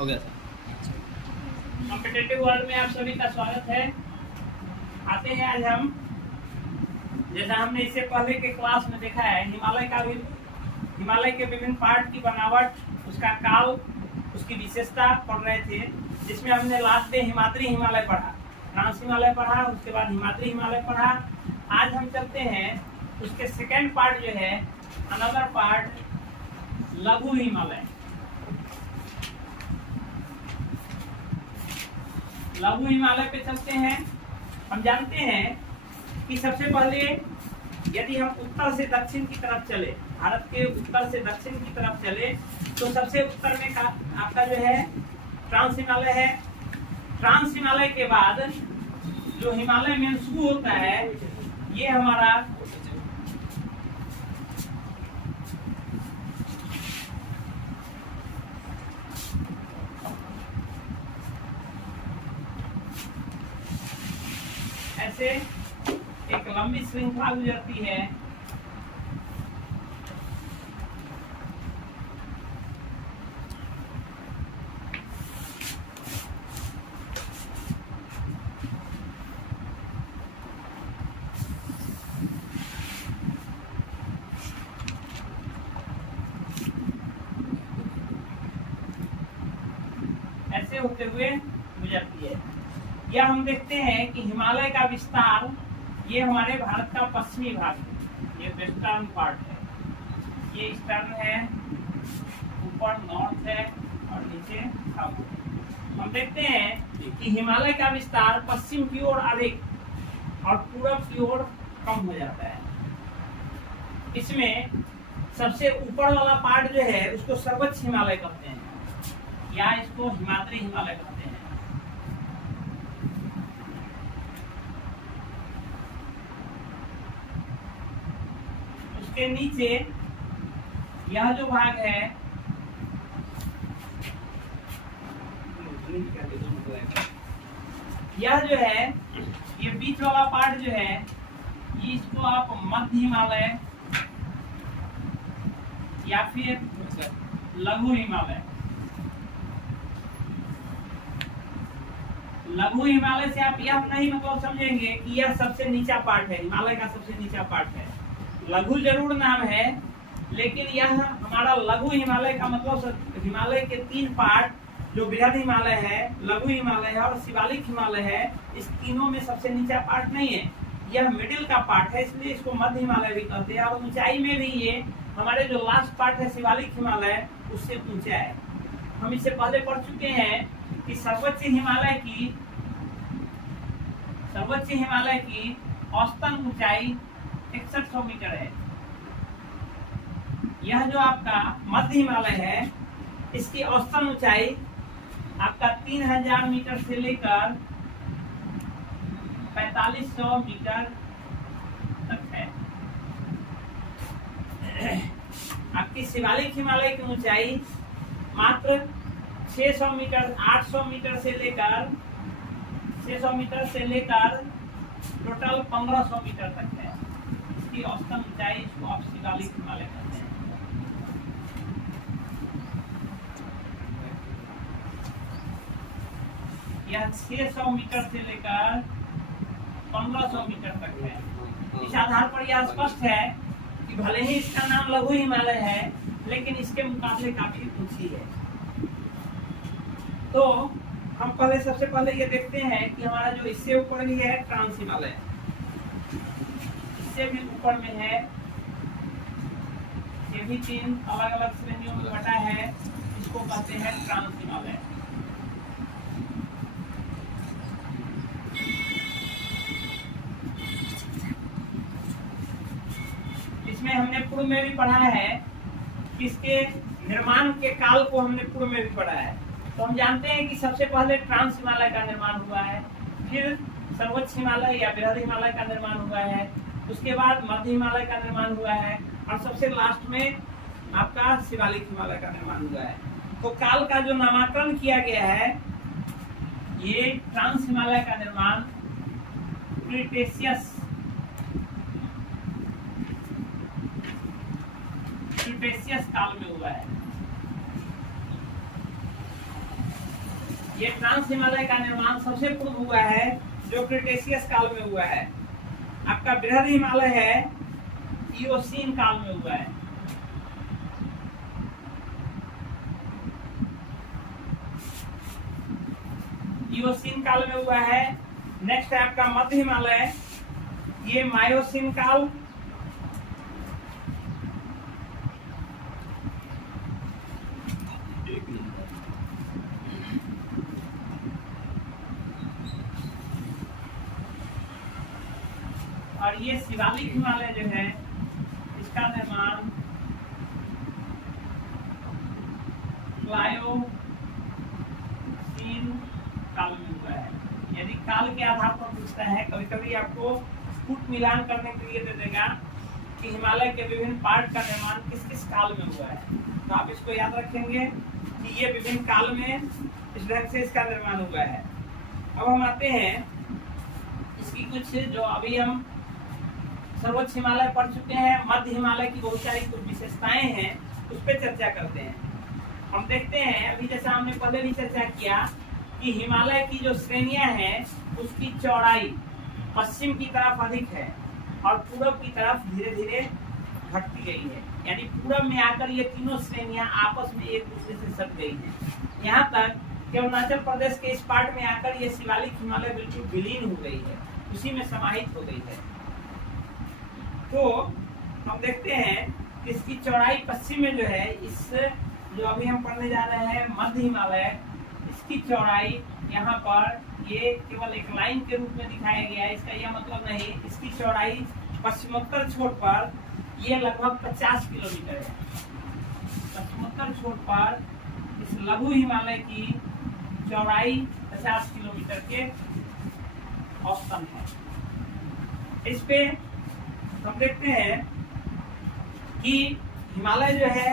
हो गया sir. Competitive world में आप सभी का स्वागत है। आते हैं आज हम, जैसा हमने इससे पहले के क्लास में देखा है, हिमालय के विभिन्न पार्ट की बनावट, उसका काल, उसकी विशेषता पढ़ रहे थे, जिसमें हमने लास्ट डे हिमाद्री हिमालय पढ़ा, ट्रांस हिमालय पढ़ा, उसके बाद हिमाद्री हिमालय पढ़ा। आज हम चलते हैं उसके सेकेंड पार्ट जो है, अनदर पार्ट, लघु हिमालय। लघु हिमालय पे चलते हैं। हम जानते हैं कि सबसे पहले यदि हम उत्तर से दक्षिण की तरफ चले, भारत के उत्तर से दक्षिण की तरफ चले, तो सबसे उत्तर में आपका जो है ट्रांस हिमालय है। ट्रांस हिमालय के बाद जो हिमालय में शुरू होता है, ये हमारा ऐसे एक लंबी श्रृंखला गुजरती है। ऐसे होते हुए गुजरती है। यह हम देखते हैं कि हिमालय का विस्तार, ये हमारे भारत का पश्चिमी भाग है, ये वेस्टर्न पार्ट है, ये ईस्टर्न है, ऊपर नॉर्थ है और नीचे साउथ। हम देखते हैं कि हिमालय का विस्तार पश्चिम की ओर अधिक और पूरब की ओर कम हो जाता है। इसमें सबसे ऊपर वाला पार्ट जो है, उसको सर्वोच्च हिमालय कहते हैं, या इसको हिमाद्री हिमालय कहते हैं। के नीचे यह जो भाग है, यह जो है, ये बीच वाला पार्ट जो है, इसको आप मध्य हिमालय या फिर लघु हिमालय, लघु हिमालय से आप यह नहीं मतलब समझेंगे कि यह सबसे नीचा पार्ट है, हिमालय का सबसे नीचा पार्ट है। लघु जरूर नाम है, लेकिन यह हमारा लघु हिमालय का मतलब हिमालय के तीन पार्ट, जो बृहद हिमालय है, लघु हिमालय है और शिवालिक हिमालय है, इस तीनों में सबसे नीचा पार्ट नहीं है, यह मिडिल का पार्ट है, इसलिए इसको मध्य हिमालय भी कहते हैं। और ऊंचाई में भी ये हमारे जो लास्ट पार्ट है शिवालिक हिमालय, उससे ऊंचा है। हम इससे पहले पढ़ चुके हैं कि सर्वोच्च हिमालय की औसतन ऊंचाई 6100 मीटर है। यह जो आपका मध्य हिमालय है, इसकी औसतन ऊंचाई आपका 3000 मीटर से लेकर 4500 मीटर तक है। आपकी शिवालिक हिमालय की ऊंचाई मात्र 600 मीटर, 800 मीटर से लेकर 600 मीटर से लेकर टोटल 1500 मीटर तक है। इसकी औसतन ऊंचाई, इसको आप शिवालिक हिमालय कहते हैं। यह 600 मीटर से लेकर 1500 मीटर तक है। इस आधार पर यह स्पष्ट है कि भले ही इसका नाम लघु हिमालय है, लेकिन इसके मुकाबले काफी ऊंची है। तो हम सबसे पहले ये देखते हैं कि हमारा जो इससे ऊपर भी है ट्रांस हिमालय, इससे भी ऊपर में है, ये भी तीन अलग अलग श्रेणियों में बटा है, इसको कहते हैं ट्रांस हिमालय। इसमें हमने पूर्व में भी पढ़ा है कि इसके निर्माण के काल को हमने पूर्व में भी पढ़ा है। तो हम जानते हैं कि सबसे पहले ट्रांस हिमालय का निर्माण हुआ है, फिर सर्वोच्च हिमालय या बृहद हिमालय का निर्माण हुआ है, उसके बाद मध्य हिमालय का निर्माण हुआ है, और सबसे लास्ट में आपका शिवालिक हिमालय का निर्माण हुआ है। तो काल का जो नामकरण किया गया है, ये ट्रांस हिमालय का निर्माण क्रीटेशियस काल में हुआ है। ये ट्रांस हिमालय का निर्माण सबसे पूर्व हुआ है जो क्रिटेशियस काल में हुआ है। आपका बृहद हिमालय है इओसीन काल में हुआ है। इओसीन काल में हुआ है। नेक्स्ट है आपका मध्य हिमालय, ये मायोसीन काल, और ये शिवालिक हिमालय जो है इसका निर्माण प्लायोसीन काल में हुआ है। यदि काल के आधार पर पूछता है, कभी कभी आपको फुट मिलान करने के लिए दे देगा कि हिमालय के विभिन्न पार्ट का निर्माण किस किस काल में हुआ है, तो आप इसको याद रखेंगे कि ये विभिन्न काल में इस ढंग से इसका निर्माण हुआ है। अब हम आते हैं इसकी कुछ जो अभी हम सर्वोच्च हिमालय पढ़ चुके हैं, मध्य हिमालय की बहुत सारी कुछ विशेषताएं हैं, उस पर चर्चा करते हैं। हम देखते हैं अभी जैसा हमने पहले भी चर्चा किया कि हिमालय की जो श्रेणियां हैं उसकी चौड़ाई पश्चिम की तरफ अधिक है और पूरब की तरफ धीरे धीरे घटती गई है। यानी पूरब में आकर ये तीनों श्रेणियां आपस में एक दूसरे से सट गई हैं। यहाँ तक कि अरुणाचल प्रदेश के इस पार्ट में आकर ये शिवालिक हिमालय बिल्कुल विलीन हो गई है, उसी में समाहित हो गई है। तो हम देखते हैं कि इसकी चौड़ाई पश्चिम में जो है, इस जो अभी हम पढ़ने जा रहे हैं मध्य हिमालय, इसकी चौड़ाई यहाँ पर ये केवल एक लाइन के रूप में दिखाया गया है। इसका यह मतलब नहीं, इसकी चौड़ाई पश्चिमोत्तर छोर पर ये लगभग 50 किलोमीटर है। पश्चिमोत्तर छोर पर इस लघु हिमालय की चौड़ाई 50 किलोमीटर के औसतन है। इस पे हम देखते हैं कि हिमालय जो है,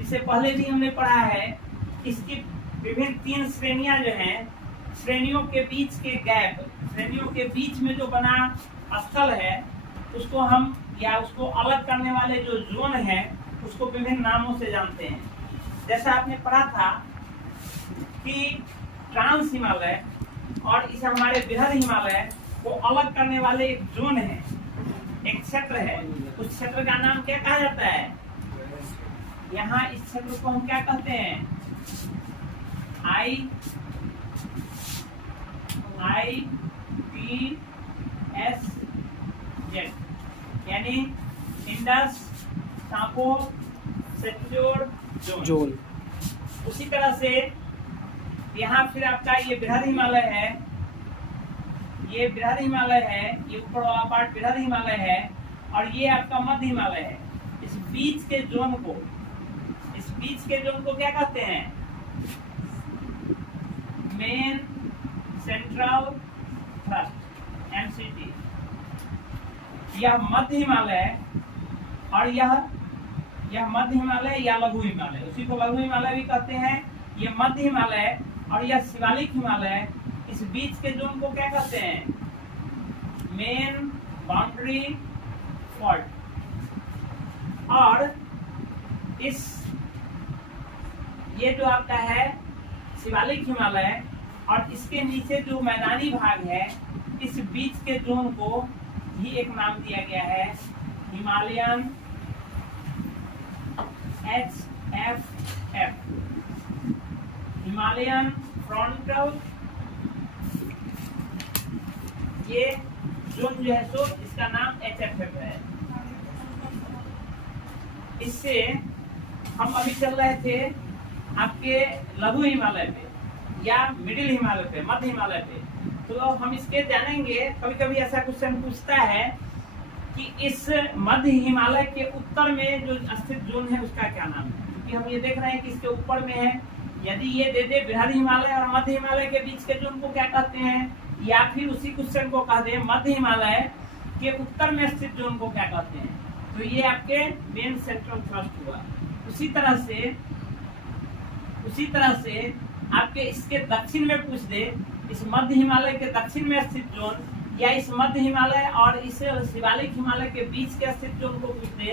इससे पहले भी हमने पढ़ा है, इसकी विभिन्न 3 श्रेणियां जो हैं, श्रेणियों के बीच के गैप, श्रेणियों के बीच में जो बना स्थल है उसको हम, या उसको अलग करने वाले जो जोन है उसको विभिन्न नामों से जानते हैं। जैसा आपने पढ़ा था कि ट्रांस हिमालय और इस हमारे बृहद हिमालय को अलग करने वाले एक जोन है, एक क्षेत्र है। उस क्षेत्र का नाम क्या कहा जाता है? यहाँ इस क्षेत्र को हम क्या कहते हैं? IPSZ, यानी इंडस टापू सेक्योर जोन। उसी तरह से यहाँ फिर आपका ये बृहद हिमालय है, ये बृहद हिमालय है, ये ऊपर वाला पार्ट बृहद हिमालय है, और ये आपका मध्य हिमालय है। इस बीच के जोन को क्या कहते हैं? Main central thrust, MCT। यह मध्य हिमालय और यह मध्य हिमालय या लघु हिमालय, उसी को लघु हिमालय भी कहते हैं। ये मध्य हिमालय और यह शिवालिक हिमालय, इस बीच के जोन को क्या कहते हैं? Main boundary fault. और ये जो आपका है शिवालिक हिमालय और इसके नीचे जो मैदानी भाग है, इस बीच के जोन को भी एक नाम दिया गया है, हिमालयन HFF, हिमालयन फ्रंटल। ये जोन जो है सो इसका नाम HFF है। इससे हम अभी चल रहे थे आपके लघु हिमालय पे या मिडिल हिमालय पे, मध्य हिमालय पे। तो हम इसके जानेंगे। कभी कभी ऐसा क्वेश्चन पूछता है कि इस मध्य हिमालय के उत्तर में जो स्थित जोन है उसका क्या नाम है, क्योंकि हम ये देख रहे हैं कि इसके ऊपर में है। यदि ये दे दे बृहद हिमालय और मध्य हिमालय के बीच के जोन को क्या कहते हैं, या फिर उसी क्वेश्चन को कह दे मध्य हिमालय के उत्तर में स्थित जोन को क्या कहते हैं, तो ये आपके मेन सेंट्रल थ्रस्ट हुआ। उसी तरह से आपके इसके दक्षिण में पूछ दे, इस मध्य हिमालय के दक्षिण में स्थित जोन, या इस मध्य हिमालय और इस शिवालिक हिमालय के बीच के स्थित जोन को पूछ दे,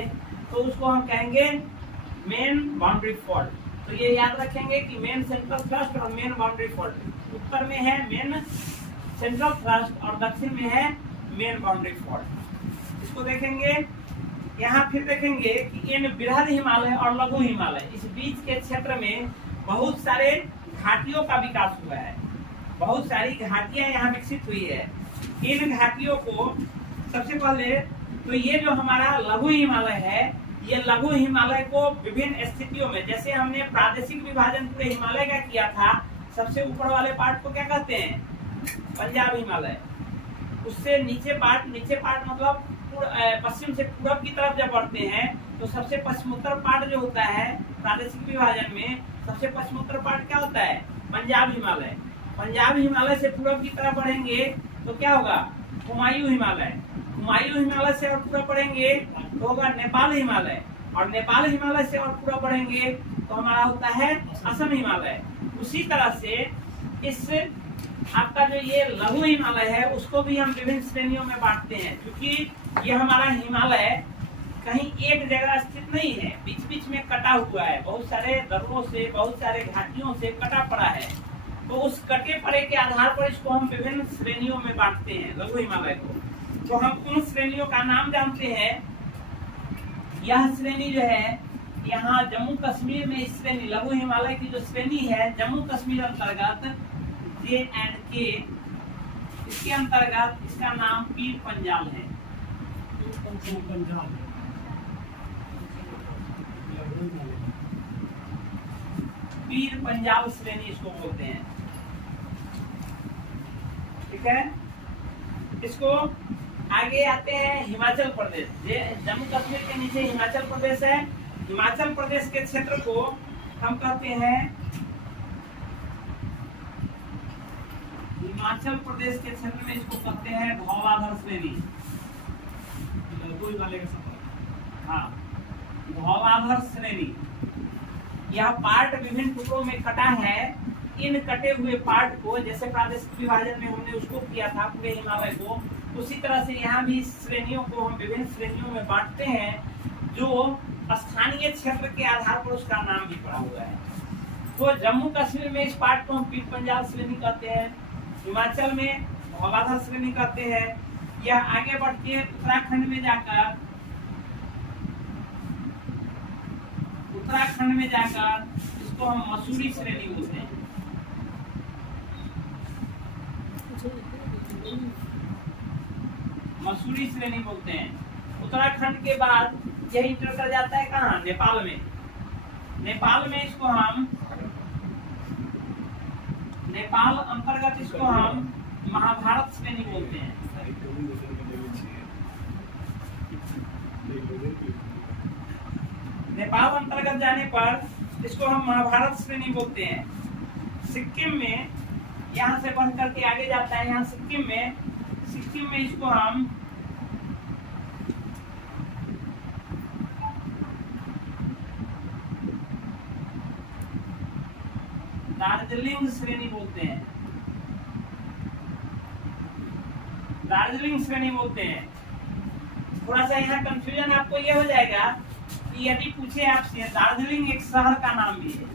तो उसको हम कहेंगे मेन बाउंड्री फॉल्ट। तो ये याद रखेंगे कि मेन सेंट्रल थ्रस्ट और मेन बाउंड्री फॉल्ट। उत्तर में है मेन सेंट्रल थ्रस्ट और दक्षिण में है मेन बाउंड्री फॉल्ट। इसको देखेंगे यहाँ, फिर देखेंगे कि इन बृहद हिमालय और लघु हिमालय इस बीच के क्षेत्र में बहुत सारे घाटियों का विकास हुआ है। बहुत सारी घाटियां यहाँ विकसित हुई है। इन घाटियों को सबसे पहले तो ये जो हमारा लघु हिमालय है, ये लघु हिमालय को विभिन्न स्थितियों में, जैसे हमने प्रादेशिक विभाजन पूरे हिमालय का किया था, सबसे ऊपर वाले पार्ट को क्या कहते हैं? पंजाब हिमालय। उससे नीचे पार्ट मतलब पश्चिम से पूरब की तरफ जब बढ़ते हैं तो सबसे पश्चिमोत्तर पार्ट जो होता है प्रादेशिक विभाजन में, सबसे पश्चिमोत्तर पार्ट क्या होता है? पंजाब हिमालय। पंजाब हिमालय से पूरब की तरफ बढ़ेंगे तो क्या होगा? हुमायूं हिमालय। हुमायूं हिमालय से और पूरा बढ़ेंगे तो होगा नेपाल हिमालय, और नेपाल हिमालय से और पूरा बढ़ेंगे तो हमारा होता है असम हिमालय। उसी तरह से इस आपका जो ये लघु हिमालय है उसको भी हम विभिन्न श्रेणियों में बांटते हैं, क्योंकि ये हमारा हिमालय कहीं एक जगह स्थित नहीं है, बीच बीच में कटा हुआ है, बहुत सारे दर्रों से, बहुत सारे घाटियों से कटा पड़ा है। तो उस कटे पड़े के आधार पर इसको हम विभिन्न श्रेणियों में बांटते हैं लघु हिमालय को। तो हम उन श्रेणियों का नाम जानते हैं। यह श्रेणी जो है यहाँ जम्मू कश्मीर में, इस श्रेणी लघु हिमालय की जो श्रेणी है जम्मू कश्मीर अंतर्गत J&K, इसके अंतर्गत इसका नाम पीर पंजाल है। पीर पंजाल श्रेणी इसको बोलते हैं। ठीक है, इसको आगे आते हैं हिमाचल प्रदेश। जम्मू कश्मीर के नीचे हिमाचल प्रदेश है। हिमाचल प्रदेश के क्षेत्र को हम कहते हैं, हिमाचल प्रदेश के क्षेत्र में इसको कहते हैं भौवाधर श्रेणी। हाँ, भौवाधर श्रेणी। यह पार्ट विभिन्न टुकड़ों में कटा है। इन कटे हुए पार्ट को, जैसे प्रादेशिक विभाजन में हमने उसको किया था पूरे हिमालय को, उसी तरह से यहाँ भी श्रेणियों को हम विभिन्न श्रेणियों में बांटते हैं, जो स्थानीय क्षेत्र के आधार पर उसका नाम भी पड़ा हुआ है। तो जम्मू कश्मीर में इस पार्ट को हम पीर पंजाल श्रेणी कहते हैं, हिमाचल में भौवाधर श्रेणी कहते हैं। यह आगे बढ़ के उत्तराखंड में जाकर इसको हम मसूरी श्रेणी बोलते हैं। मसूरी श्रेणी बोलते हैं। उत्तराखंड के बाद यह इंटर कर जाता है कहाँ? नेपाल में। नेपाल में इसको हम, नेपाल अंतर्गत इसको हम महाभारत श्रेणी बोलते हैं। नेपाल अंतर्गत जाने पर इसको हम महाभारत श्रेणी बोलते हैं। सिक्किम में यहाँ से बढ़ करके आगे जाता है, यहाँ सिक्किम में इसको हम दार्जिलिंग श्रेणी बोलते हैं। दार्जिलिंग श्रेणी बोलते हैं। थोड़ा सा यहाँ कंफ्यूजन आपको ये हो जाएगा कि यदि पूछे आपसे, दार्जिलिंग एक शहर का नाम भी है।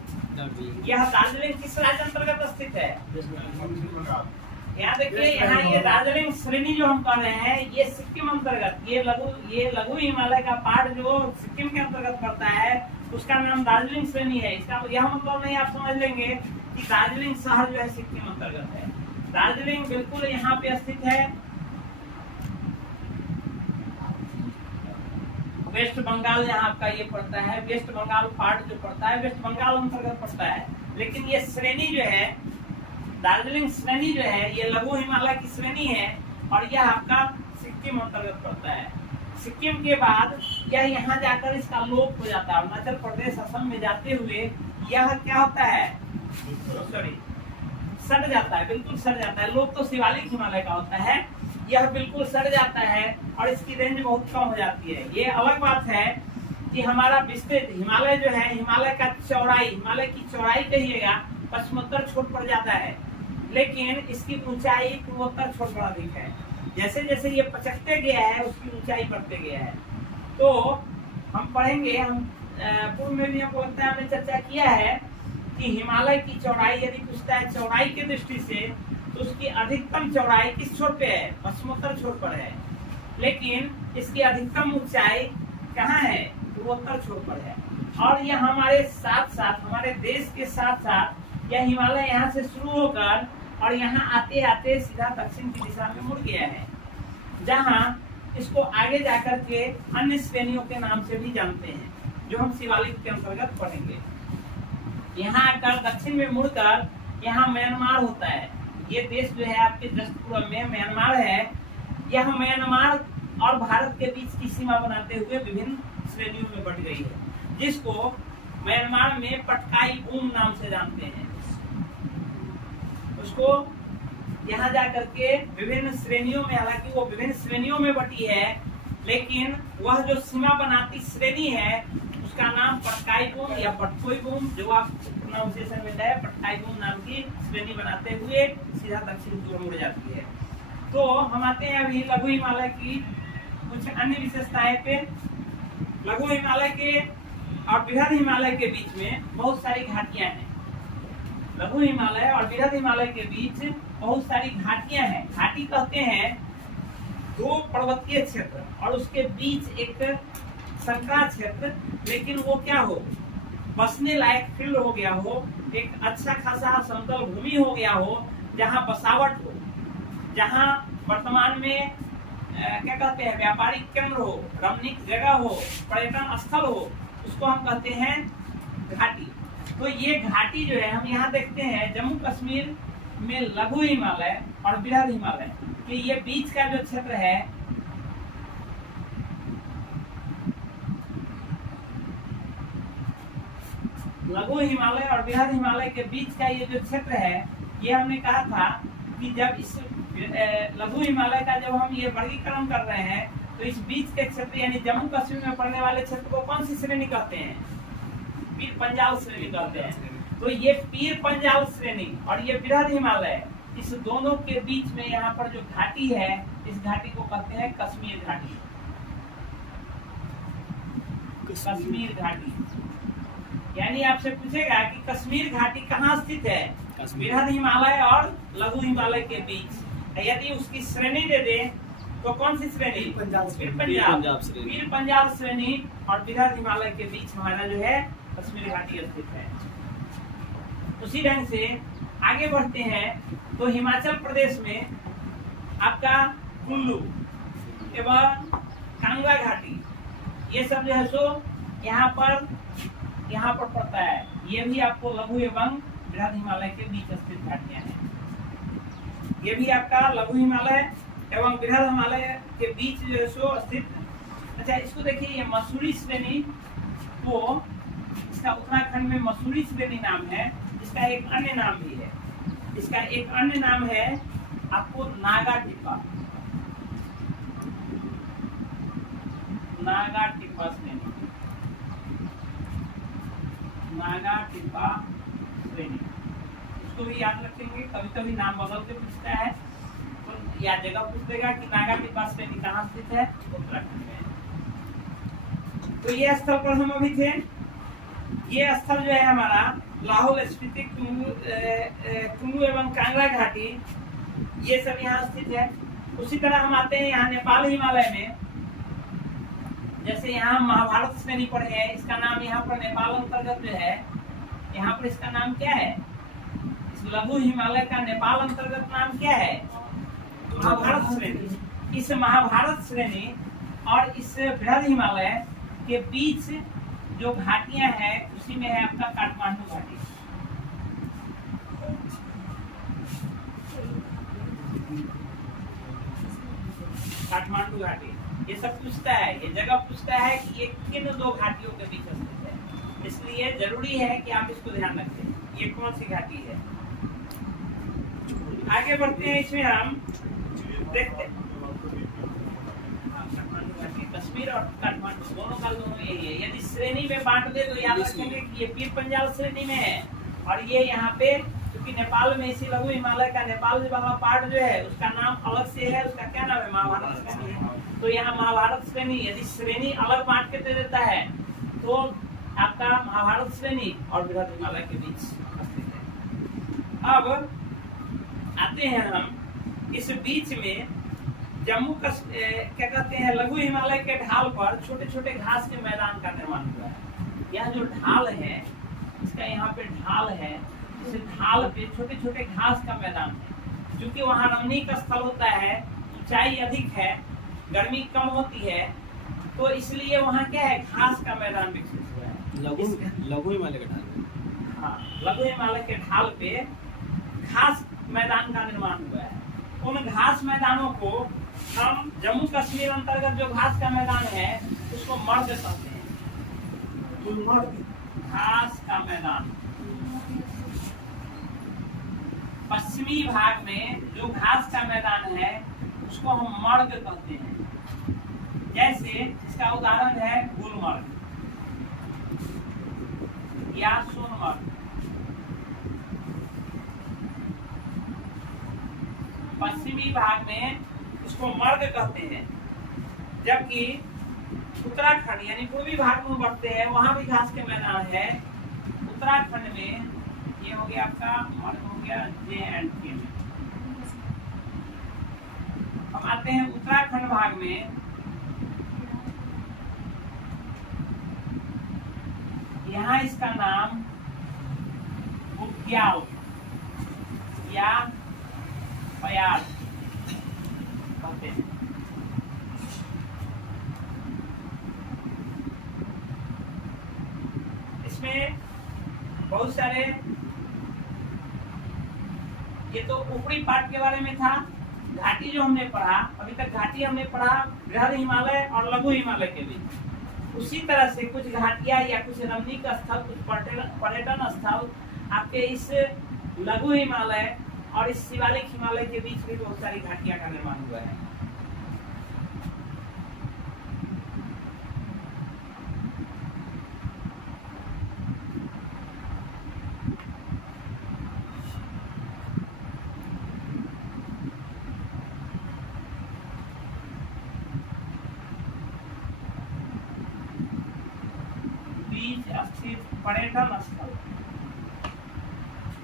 यह दार्जिलिंग किस राज्य अंतर्गत स्थित है? यहाँ देखिए, यहाँ ये दार्जिलिंग श्रेणी जो हम कर रहे हैं, ये सिक्किम अंतर्गत, ये लघु हिमालय का पार्ट जो सिक्किम के अंतर्गत पड़ता है, उसका नाम दार्जिलिंग श्रेणी है। इसका यह मतलब नहीं, आप समझ लेंगे कि दार्जिलिंग शहर जो है सिक्किम अंतर्गत है। दार्जिलिंग बिल्कुल यहाँ पे स्थित है। वेस्ट बंगाल यहाँ आपका ये पड़ता है, वेस्ट बंगाल पार्ट जो पड़ता है वेस्ट बंगाल अंतर्गत पड़ता है। लेकिन ये श्रेणी जो है, दार्जिलिंग श्रेणी जो है, ये लघु हिमालय की श्रेणी है और यह आपका सिक्किम अंतर्गत पड़ता है। सिक्किम के बाद यह यहाँ जाकर इसका लोप हो जाता है। अरुणाचल प्रदेश, असम में जाते हुए यह क्या होता है? सॉरी, सड़ जाता है, बिल्कुल सड़ जाता है। लोप तो शिवालिक हिमालय का होता है, यह बिल्कुल सड़ जाता है और इसकी रेंज बहुत कम हो जाती है। ये अलग बात है कि हमारा विस्तृत हिमालय जो है, हिमालय का चौड़ाई, हिमालय की चौड़ाई कहिएगा पश्चिमोत्तर छोर पर ज्यादा है, लेकिन इसकी ऊंचाई पूर्वोत्तर छोर पर अधिक है। जैसे जैसे ये पचकते गया है उसकी ऊंचाई बढ़ते गया है। तो हम पढ़ेंगे, हम पूर्व में भी हमको लगता है हमने चर्चा किया है कि हिमालय की चौड़ाई यदि पूछता है चौड़ाई की दृष्टि से, तो उसकी अधिकतम चौड़ाई किस छोर पे है? पश्चिमोत्तर छोर पर है। लेकिन इसकी अधिकतम ऊंचाई कहाँ है? पूर्वोत्तर छोर पर है। और यह हमारे साथ साथ, हमारे देश के साथ साथ यह हिमालय यहाँ से शुरू होकर और यहाँ आते आते सीधा दक्षिण की दिशा में मुड़ गया है, जहाँ इसको आगे जाकर के अन्य श्रेणियों के नाम से भी जानते हैं, जो हम शिवालिक के अंतर्गत पढ़ेंगे। यहाँ आकर दक्षिण में मुड़कर यहाँ म्यांमार होता है। ये देश जो है आपके जस्ट पूर्व में म्यांमार है। यह म्यांमार और भारत के बीच की सीमा बनाते हुए विभिन्न श्रेणियों में बट गई है, जिसको म्यांमार में पटकाई बूम नाम से जानते हैं। उसको यहाँ जाकर के विभिन्न श्रेणियों में, हालांकि वो विभिन्न श्रेणियों में बटी है, लेकिन वह जो सीमा बनाती श्रेणी है उसका नाम पटकाई बूम या पटकोई बूम, जो आप प्रोनाउंसिएशन में है, पटकाई बूम नाम की श्रेणी बनाते हुए सीधा दक्षिण की ओर मुड़ जाती है। तो हम आते हैं अभी लघु हिमालय की कुछ अन्य विशेषताएं पे। लघु हिमालय के और बृहद हिमालय के बीच में बहुत सारी घाटियां हैं। लघु हिमालय और बृहद हिमालय के बीच बहुत सारी घाटियां हैं। घाटी कहते हैं दो पर्वतीय क्षेत्र और उसके बीच एक संकरा क्षेत्र, लेकिन वो क्या हो, बसने लायक फील्ड हो गया हो, एक अच्छा खासा समतल भूमि हो गया हो, जहाँ बसावट हो, जहाँ वर्तमान में क्या कहते हैं व्यापारिक केंद्र हो, रमणीक जगह हो, पर्यटन स्थल हो, उसको हम कहते हैं घाटी। तो ये घाटी जो है हम यहाँ देखते हैं जम्मू कश्मीर में लघु हिमालय और बृहद हिमालय के ये बीच का जो क्षेत्र है, लघु हिमालय और बृहद हिमालय के बीच का ये जो क्षेत्र है, ये हमने कहा था कि जब इस लघु हिमालय का जब हम ये वर्गीकरण कर रहे हैं, तो इस बीच के क्षेत्र यानी जम्मू कश्मीर में पड़ने वाले क्षेत्र को कौन सी श्रेणी कहते हैं? पीर पंजाल श्रेणी कहते हैं। तो ये पीर पंजाल श्रेणी और ये बृहद हिमालय, इस दोनों के बीच में यहाँ पर जो घाटी है, इस घाटी को कहते हैं कश्मीर घाटी। कश्मीर घाटी यानी आपसे पूछेगा कि कश्मीर घाटी कहाँ स्थित है? बृहद हिमालय और लघु हिमालय के बीच। यदि उसकी श्रेणी दे दे तो कौन सी श्रेणी? पीर पंजाल श्रेणी और बृहद हिमालय के बीच हमारा जो है कश्मीर घाटी स्थित है। उसी ढंग से आगे बढ़ते हैं तो हिमाचल प्रदेश में आपका कुल्लू एवं कांगड़ा घाटी, ये सब जो है सो यहाँ पर पड़ता है। ये भी आपको लघु एवं बृहद हिमालय के बीच स्थित घाटियां हैं। ये भी आपका लघु हिमालय एवं बृहद हिमालय के बीच जो है सो स्थित। अच्छा, इसको देखिए, ये मसूरी श्रेणी को, इसका उत्तराखंड में मसूरी श्रेणी नाम है। इसका एक अन्य नाम भी है, इसका एक अन्य नाम है आपको नागा टिब्बा। नागा टिब्बा श्रेणी, नागा टिब्बा श्रेणी, इसको भी याद रखेंगे। कभी कभी नाम बदल के पूछता है तो या जगह पूछ देगा कि नागा टिब्बा श्रेणी कहाँ स्थित है, उत्तराखंड में। तो ये स्थल पर हम अभी थे। ये स्थल जो है हमारा लाहौल स्पीति, कुल्लू एवं कांगड़ा घाटी, ये सब यहाँ स्थित है। उसी तरह हम आते हैं यहाँ नेपाल हिमालय में। जैसे यहाँ महाभारत श्रेणी पढ़े हैं, इसका नाम यहाँ पर नेपाल अंतर्गत जो है, यहाँ पर इसका नाम क्या है? इस लघु हिमालय का नेपाल अंतर्गत नाम क्या है? महाभारत श्रेणी। इस महाभारत श्रेणी और इस बृहद हिमालय के बीच जो घाटियां हैं, उसी में है आपका काठमांडू घाटी। काठमांडू घाटी ये सब पूछता है, ये जगह पूछता है कि ये किन दो घाटियों के बीच स्थित है। इसलिए जरूरी है कि आप इसको ध्यान रखें, ये कौन सी घाटी है। आगे बढ़ते हैं, इसमें हम देखते हैं कश्मीर और काठमांडू दोनों का दोनों यही है। यदि श्रेणी में बांट दे तो याद रखेंगे कि ये पीर पंजाल श्रेणी में है और ये यहाँ पे, क्योंकि नेपाल में इसी लघु हिमालय का नेपाल वाला पार्ट जो है उसका नाम अलग से है, उसका क्या नाम है? महाभारत श्रेणी है। तो यहाँ महाभारत श्रेणी, यदि श्रेणी अलग बांट के दे देता है तो आपका महाभारत श्रेणी और बृहद हिमालय के बीच अब आते हैं हम इस बीच में क्या कहते हैं, लघु हिमालय के ढाल पर छोटे छोटे घास के मैदान का निर्माण हुआ है। यह जो ढाल है, इसका यहाँ पे ढाल है, इस ढाल पे छोटे छोटे घास का मैदान है। क्योंकि वहाँ रमणीक स्थल होता है, ऊंचाई अधिक है, गर्मी कम होती है, तो इसलिए वहाँ क्या है, घास का मैदान विकसित हुआ है। लघु हिमालय के ढाल, हाँ, लघु हिमालय के ढाल पे घास मैदान का निर्माण हुआ है। उन घास मैदानों को हम जम्मू कश्मीर अंतर्गत जो घास का मैदान है उसको मर्द कहते हैं। घास का मैदान पश्चिमी भाग में जो घास का मैदान है उसको हम मर्द कहते हैं। जैसे इसका उदाहरण है गुलमर्ग या सोनमर्ग। पश्चिमी भाग में इसको मर्ग कहते हैं, जबकि उत्तराखंड यानी पूर्वी भाग में बढ़ते हैं, वहां भी घास के मैदान है। उत्तराखंड में ये हो गया आपका मर्ग, हो गया J&K में। हम आते हैं उत्तराखंड भाग में, यहाँ इसका नाम बुग्याल या पयार कहते हैं। इसमें बहुत सारे, ये तो ऊपरी पार्ट के बारे में था। घाटी जो हमने पढ़ा, अभी तक घाटी हमने पढ़ा बृहद हिमालय और लघु हिमालय के बीच। उसी तरह से कुछ घाटियां या कुछ रमणीक स्थल, कुछ पर्यटन स्थल आपके इस लघु हिमालय और इस शिवालिक हिमालय के बीच भी बहुत सारी घाटियां का निर्माण हुआ है। बीच स्थित पर्यटन स्थल,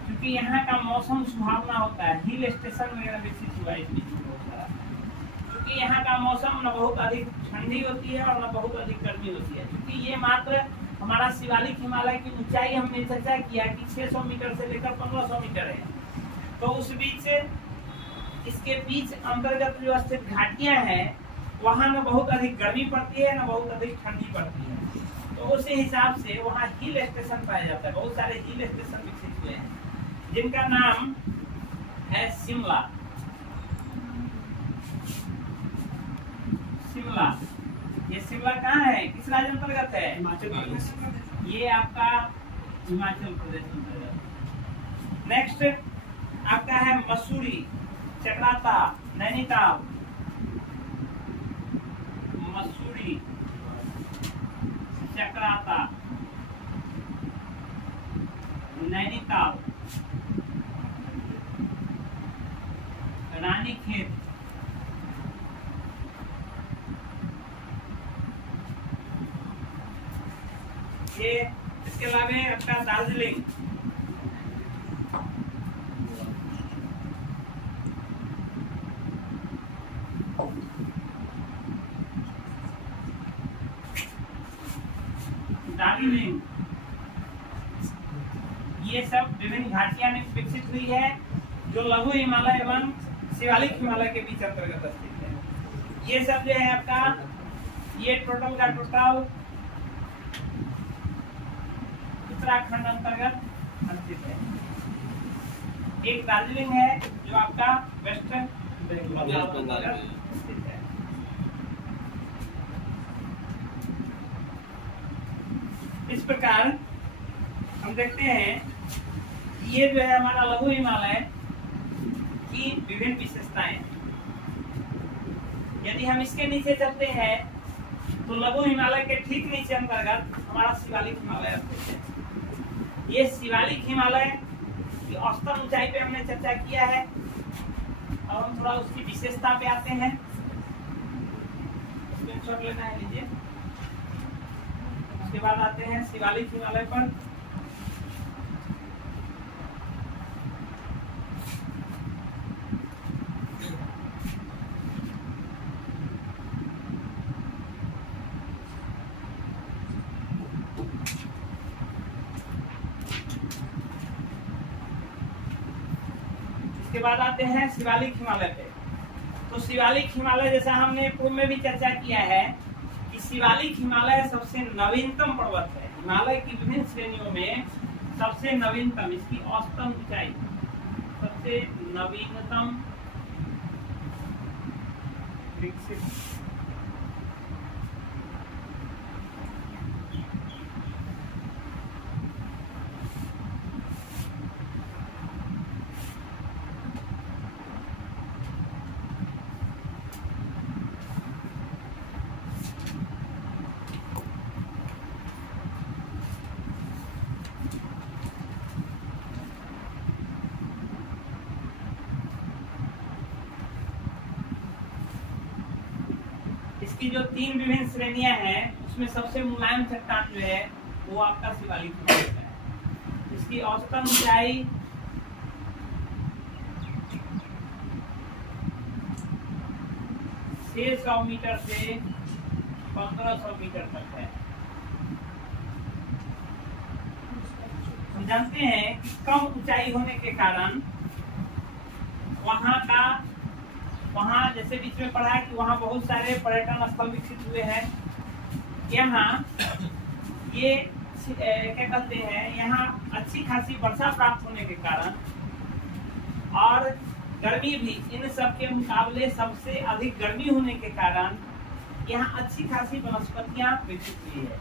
क्योंकि यहाँ का मौसम सुहावना होता है, हिल स्टेशन वगैरह विकसित हुआ है इस बीच में बहुत सारा। क्योंकि यहाँ का मौसम न बहुत अधिक ठंडी होती है और न बहुत अधिक गर्मी होती है। क्योंकि ये मात्र हमारा शिवालिक हिमालय की ऊंचाई हमने चर्चा किया कि 600 मीटर से लेकर 1500 मीटर है, तो उस बीच इसके बीच अंतर्गत जो स्थित घाटियां हैं वहाँ न बहुत अधिक गर्मी पड़ती है, न बहुत अधिक ठंडी पड़ती है। तो उस हिसाब से वहाँ हिल स्टेशन पाया जाता है। बहुत सारे हिल स्टेशन विकसित हुए हैं जिनका नाम है शिमला। शिमला, ये शिमला कहाँ है, किस राज्य अंतर्गत है? हिमाचल प्रदेश। ये आपका हिमाचल प्रदेश अंतर्गत। नेक्स्ट आपका है मसूरी, चक्राता, नैनीताल। मसूरी, चक्राता, नैनीताल, रानीखेत, ये इसके अलावा आपका दार्जिलिंग, दार्जिलिंग, ये सब विभिन्न घाटियां विकसित हुई है जो लघु हिमालय एवं शिवालिक हिमालय के बीच अंतर्गत स्थित है। ये सब जो है आपका, ये टोटल का टोटल उत्तराखंड अंतर्गत स्थित है। एक दार्जिलिंग है जो आपका वेस्ट बंगाल में स्थित है। इस प्रकार हम देखते हैं ये जो है हमारा लघु हिमालय की विभिन्न विशेषताएं। यदि हम इसके नीचे चलते हैं तो लघु हिमालय के ठीक नीचे अंतर्गत हमारा शिवालिक हिमालय स्थित है। ये शिवालिक हिमालय की औसतन ऊंचाई पे हमने चर्चा किया है। अब हम थोड़ा उसकी विशेषता पे आते हैं। स्क्रीनशॉट लेना है, लीजिए। उसके बाद आते हैं शिवालिक हिमालय पर। इसके बाद आते हैं शिवालिक हिमालय पे। तो शिवालिक हिमालय जैसा हमने पूर्व में भी चर्चा किया है कि शिवालिक हिमालय सबसे नवीनतम पर्वत है। हिमालय की विभिन्न श्रेणियों में सबसे नवीनतम, इसकी औसतन ऊंचाई सबसे नवीनतम विकसित इसकी जो 3 विभिन्न श्रेणियां हैं उसमें सबसे मुलायम चट्टान जो है वो आपका शिवालिक हिमालय है। इसकी औसतन ऊंचाई 600 मीटर से 1500 मीटर तक है। हम जानते हैं कि कम ऊंचाई होने के कारण वहाँ जैसे बीच में पढ़ा कि वहाँ बहुत सारे पर्यटन स्थल विकसित हुए हैं। यहाँ ये क्या कहते हैं, यहाँ अच्छी खासी वर्षा प्राप्त होने के कारण और गर्मी भी इन सब के मुकाबले सबसे अधिक गर्मी होने के कारण यहाँ अच्छी खासी वनस्पतियाँ विकसित हुई है।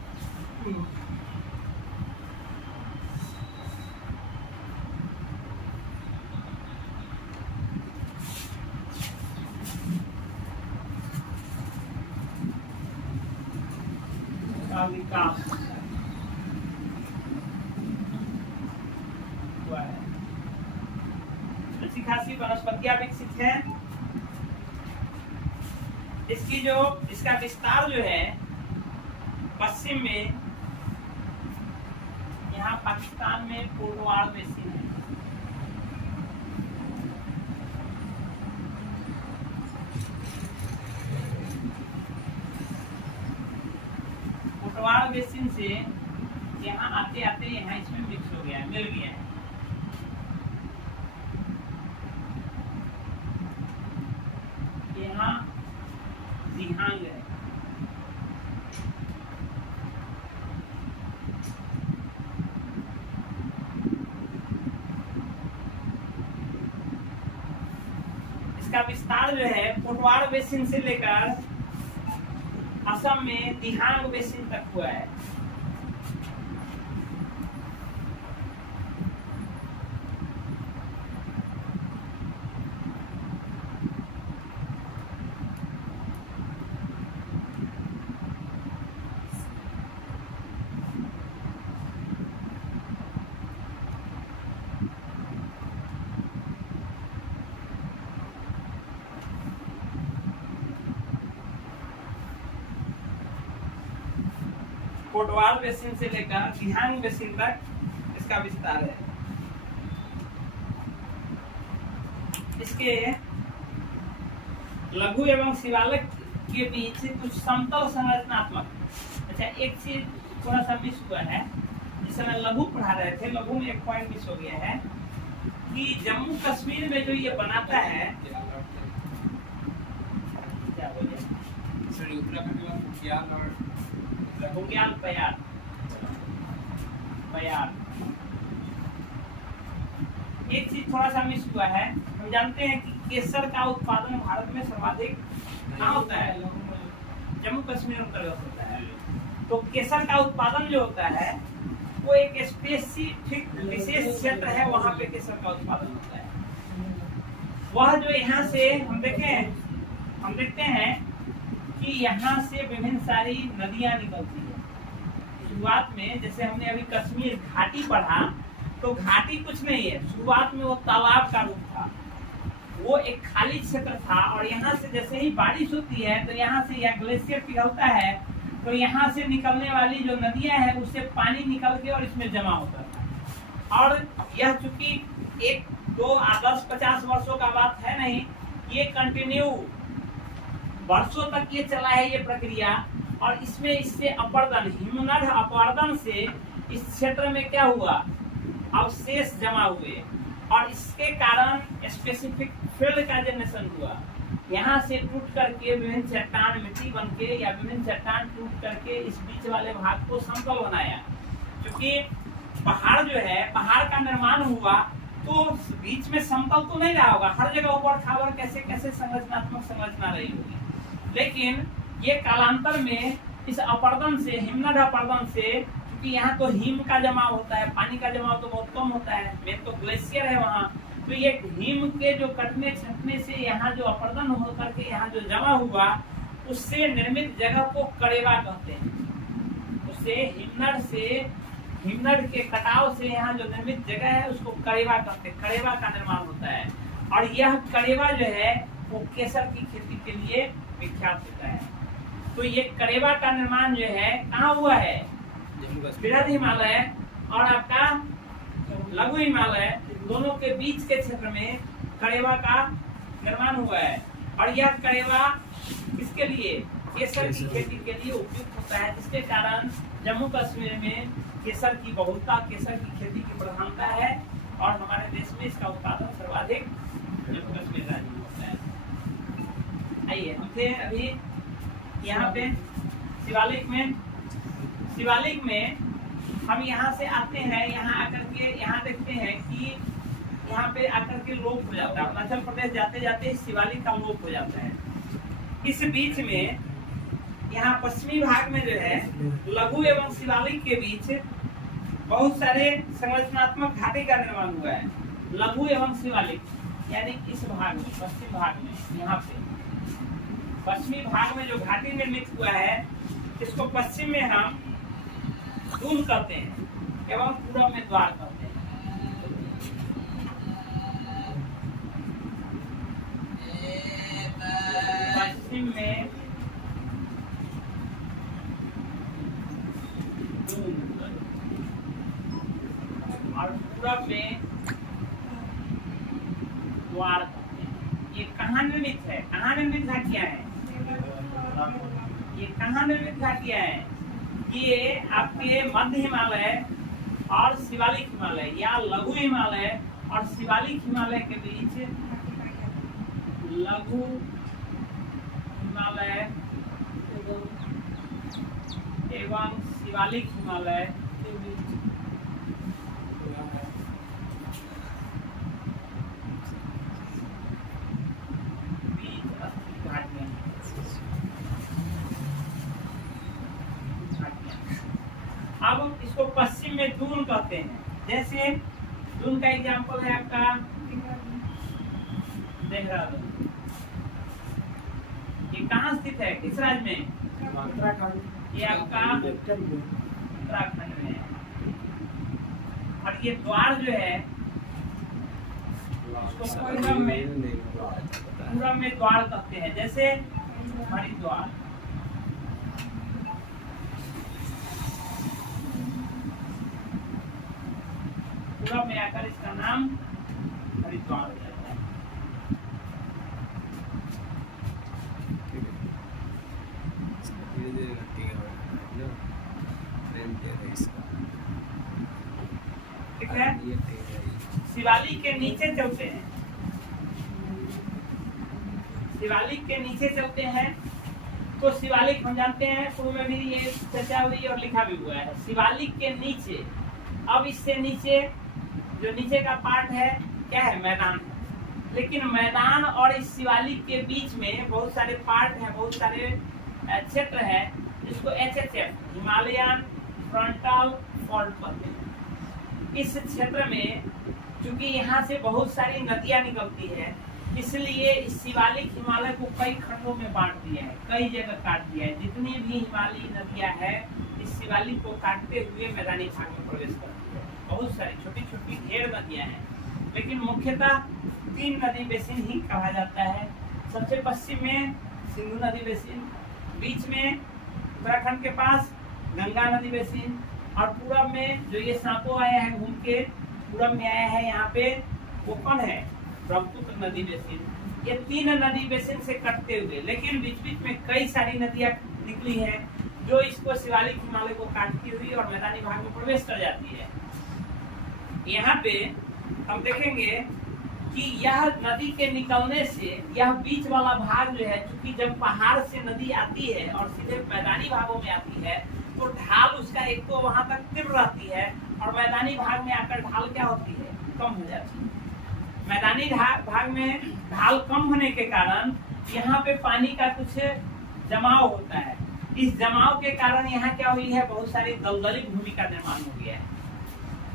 विकास हुआ है, अच्छी खासी वनस्पतियां विकसित है। इसका विस्तार जो है पश्चिम में यहाँ पाकिस्तान में पुलवामा बेसिन है। पुलवामा बेसिन से यहाँ आते आते यहाँ इसमें मिक्स हो गया है, मिल गया है। यहाँ दिहांग है। इसका विस्तार जो है पुलवामा बेसिन से लेकर असम में दिहांग बेसिन तक हुआ है। कोटवाल बेसिन से लेकर दिहांग बेसिन तक इसका विस्तार है। इसके लघु एवं शिवालिक के बीच कुछ समतल संरचनात्मक, अच्छा एक चीज थोड़ा सा मिस हुआ है, जिस समय लघु पढ़ा रहे थे, लघु में एक पॉइंट मिस हो गया है कि जम्मू कश्मीर में जो ये बनाता है, क्या बोले बुग्याल पयार, एक चीज थोड़ा सा मिस हुआ है। हम जानते हैं कि केसर का उत्पादन भारत में सर्वाधिक कहाँ होता है, जम्मू कश्मीर अंतर्गत होता है। तो केसर का उत्पादन जो होता है वो एक स्पेसिफिक विशेष क्षेत्र है, वहां पे केसर का उत्पादन होता है। वह जो यहाँ से हम देखते हैं कि यहाँ से विभिन्न सारी नदियां निकलती है। शुरुआत में जैसे हमने अभी कश्मीर घाटी पढ़ा, तो घाटी कुछ नहीं है, शुरुआत में वो तालाब का रूप था, वो एक खाली क्षेत्र था। और यहाँ से जैसे ही बारिश होती है तो यहाँ से या ग्लेशियर पिघलता है, तो यहाँ से निकलने वाली जो नदियां हैं उससे पानी निकल के और इसमें जमा होता था। और यह चूंकि 1, 2, 10, 50 वर्षों का बात है नहीं, ये कंटिन्यू वर्षों तक ये चला है ये प्रक्रिया। और इसमें इससे अपर्दन, हिमनद अपर्दन से इस क्षेत्र में क्या हुआ, अवशेष जमा हुए। और इसके कारण स्पेसिफिक फील्ड का जनरेशन हुआ। यहाँ से टूट करके विभिन्न चट्टान मिट्टी बन के या विभिन्न चट्टान टूट करके इस बीच वाले भाग को समतल बनाया। क्योंकि पहाड़ जो है, पहाड़ का निर्माण हुआ तो बीच में समतल तो नहीं रहा होगा, हर जगह ऊबड़ खाबड़ कैसे कैसे संरचनात्मक संरचना रही होगी। लेकिन ये कालांतर में इस अपर्दन से, हिमनद अपर्दन से, क्योंकि यहाँ तो हिम का जमाव होता है, पानी का जमाव तो बहुत कम होता है, मेन तो ग्लेशियर है वहाँ, तो ये हिम के जो कटने छटने से यहाँ जो अपर्दन होकर के यहाँ जो जमा हुआ, उससे निर्मित जगह को कड़ेवा कहते हैं। उससे हिमनद के कटाव से यहाँ जो निर्मित जगह है उसको कड़ेवा कहते हैं, कड़ेवा का निर्माण होता है। और यह कड़ेवा जो है वो केसर की खेती के लिए विख्यात होता है। तो ये कड़ेवा का निर्माण जो है कहाँ हुआ है? बृहद हिमालय और आपका लघु हिमालय दोनों के बीच के क्षेत्र में कड़ेवा का निर्माण हुआ है। और यह कड़ेवा किसके लिए? केसर की खेती के लिए उपयुक्त होता है, जिसके कारण जम्मू कश्मीर में केसर की बहुलता, केसर की खेती की प्रधानता है और हमारे देश में इसका उत्पादन सर्वाधिक जम्मू कश्मीर राज्य में होता है। आइए हम थे अभी यहाँ पे शिवालिक में हम यहाँ से आते हैं, यहाँ आकर के यहाँ देखते हैं कि यहाँ पे आकर के लोप हो जाता है। अरुणाचल प्रदेश जाते जाते शिवालिक का लोप हो जाता है। इस बीच में यहाँ पश्चिमी भाग में जो है लघु एवं शिवालिक के बीच बहुत सारे संरचनात्मक घाटी का निर्माण हुआ है। लघु एवं शिवालिक यानी इस भाग में, पश्चिम भाग में, यहाँ पे पश्चिमी भाग में जो घाटी निर्मित हुआ है इसको पश्चिम में हम दून कहते हैं एवं पूरब में द्वार कहते हैं। पश्चिम में और पूरब में द्वार कहते हैं। ये कहाँ निर्मित है? कहाँ निर्मित घाटियां हैं? ये कहाँ निर्मित घाटियां हैं? ये आपके मध्य हिमालय और शिवालिक हिमालय या लघु हिमालय और शिवालिक हिमालय के बीच, लघु हिमालय एवं शिवालिक हिमालय के बीच अब इसको पश्चिम में दून कहते हैं। जैसे दून का एग्जाम्पल है आपका देहरादून। ये कहाँ स्थित है? किस राज्य में? ये आपका उत्तराखंड में है। और ये द्वार जो है उसको पूरब में द्वार कहते हैं। जैसे हरिद्वार, पूरब में आकर इसका नाम हरिद्वार हो जाता है। ठीक है, शिवालिक के नीचे चलते हैं। शिवालिक के नीचे चलते हैं तो शिवालिक हम जानते हैं, शुरू में भी ये चर्चा हुई और लिखा भी हुआ है। शिवालिक के नीचे, अब इससे नीचे जो नीचे का पार्ट है क्या है? मैदान। लेकिन मैदान और इस शिवालिक के बीच में बहुत सारे पार्ट हैं, बहुत सारे क्षेत्र है जिसको HHF हिमालयन फ्रंटल फॉल्ट कहते हैं। इस क्षेत्र में क्योंकि यहाँ से बहुत सारी नदियाँ निकलती है, इसलिए इस शिवालिक हिमालय को कई खंडों में बांट दिया है, कई जगह काट दिया है। जितनी भी हिमालयी नदियाँ हैं इस शिवालिक को काटते हुए मैदानी भाग में प्रवेश करती है। बहुत सारी छोटी छोटी ढेर नदियाँ हैं, लेकिन मुख्यतः 3 नदी बेसिन ही कहा जाता है। सबसे पश्चिम में सिंधु नदी बेसिन, बीच में उत्तराखंड के पास गंगा नदी बेसिन, और पूरब में जो ये सांपो आया है घूम के पूरब में आया है, यहाँ पे ओपन है ब्रह्मपुत्र नदी बेसिन। ये 3 नदी बेसिन से कटते हुए, लेकिन बीच बीच में कई सारी नदियाँ निकली हैं जो इसको शिवालिक हिमालय को काटती हुई और मैदानी भाग में प्रवेश कर जाती है। यहाँ पे हम देखेंगे कि यह नदी के निकलने से यह बीच वाला भाग जो है, क्योंकि जब पहाड़ से नदी आती है और सीधे मैदानी भागों में आती है तो ढाल उसका एक तो वहां तक तीव्र रहती है और मैदानी भाग में आकर ढाल क्या होती है, कम हो जाती है। मैदानी भाग में ढाल कम होने के कारण यहाँ पे पानी का कुछ जमाव होता है। इस जमाव के कारण यहाँ क्या हुई है, बहुत सारी दलदली भूमि का निर्माण हो गया है।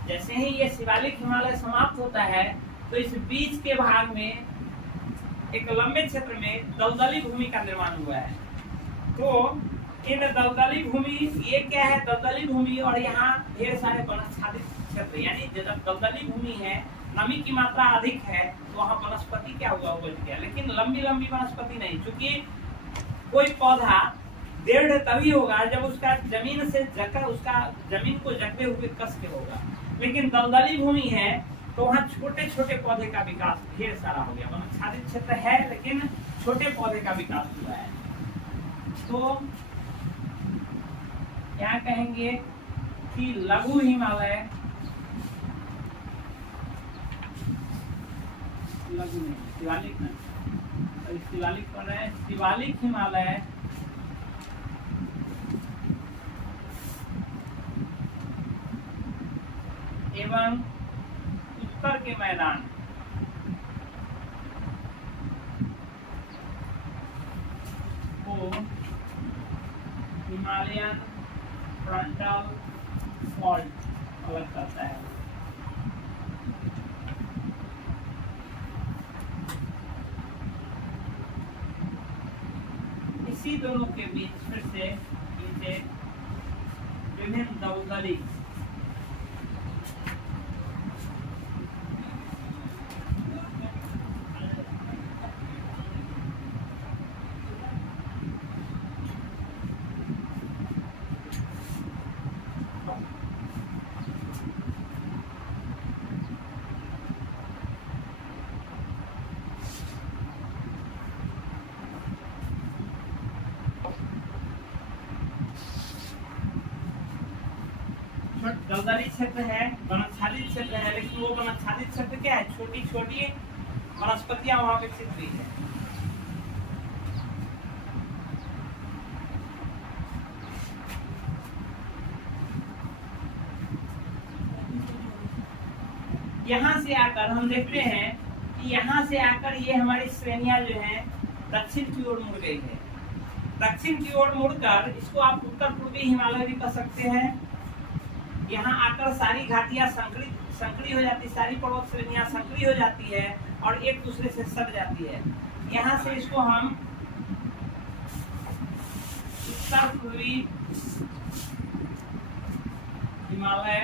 जैसे ही ये शिवालिक हिमालय समाप्त होता है तो इस बीच के भाग में एक लंबे क्षेत्र में दलदली भूमि का निर्माण हुआ है। तो इन दलदली भूमि, ये क्या है, दलदली भूमि, और यहाँ ढेर सारे वनस्पति क्षेत्र, यानी जब दलदली भूमि है, नमी की मात्रा अधिक है तो वहाँ वनस्पति क्या हुआ, उपज गया, लेकिन लंबी लंबी वनस्पति नहीं, क्योंकि कोई पौधा दृढ़ तभी होगा जब उसका जमीन से जकड़, उसका जमीन को जकड़े हुए कस के होगा। लेकिन दलदली भूमि है तो वहाँ छोटे छोटे पौधे का विकास ढेर सारा हो गया। वनस्पति क्षेत्र है लेकिन छोटे पौधे का विकास हुआ है। तो क्या कहेंगे कि लघु हिमालय, लघु नहीं, शिवालिक नहीं, शिवालिक पढ़ रहे हैं, शिवालिक हिमालय एवं उत्तर के मैदान को हिमालयन फ्रंटल फॉल्ट अलग करता है। इसी दोनों के बीच फिर से नीचे विभिन्न दलदली दलदली क्षेत्र है, वनाच्छादित क्षेत्र है, लेकिन वो वनाच्छादित क्षेत्र क्या है, छोटी छोटी वनस्पतियां वहां विकसित हुई है। यहाँ से आकर हम देखते हैं कि यहाँ से आकर ये हमारी श्रेणियां जो हैं दक्षिण की ओर मुड़ गई है। दक्षिण की ओर मुड़कर इसको आप उत्तर पूर्वी हिमालय भी कह सकते हैं। यहाँ आकर सारी घाटियां संकरी हो जाती, सारी पर्वत श्रेणियां संकरी हो जाती है और एक दूसरे से सट जाती है। यहाँ से इसको हम उत्तर पूर्वी हिमालय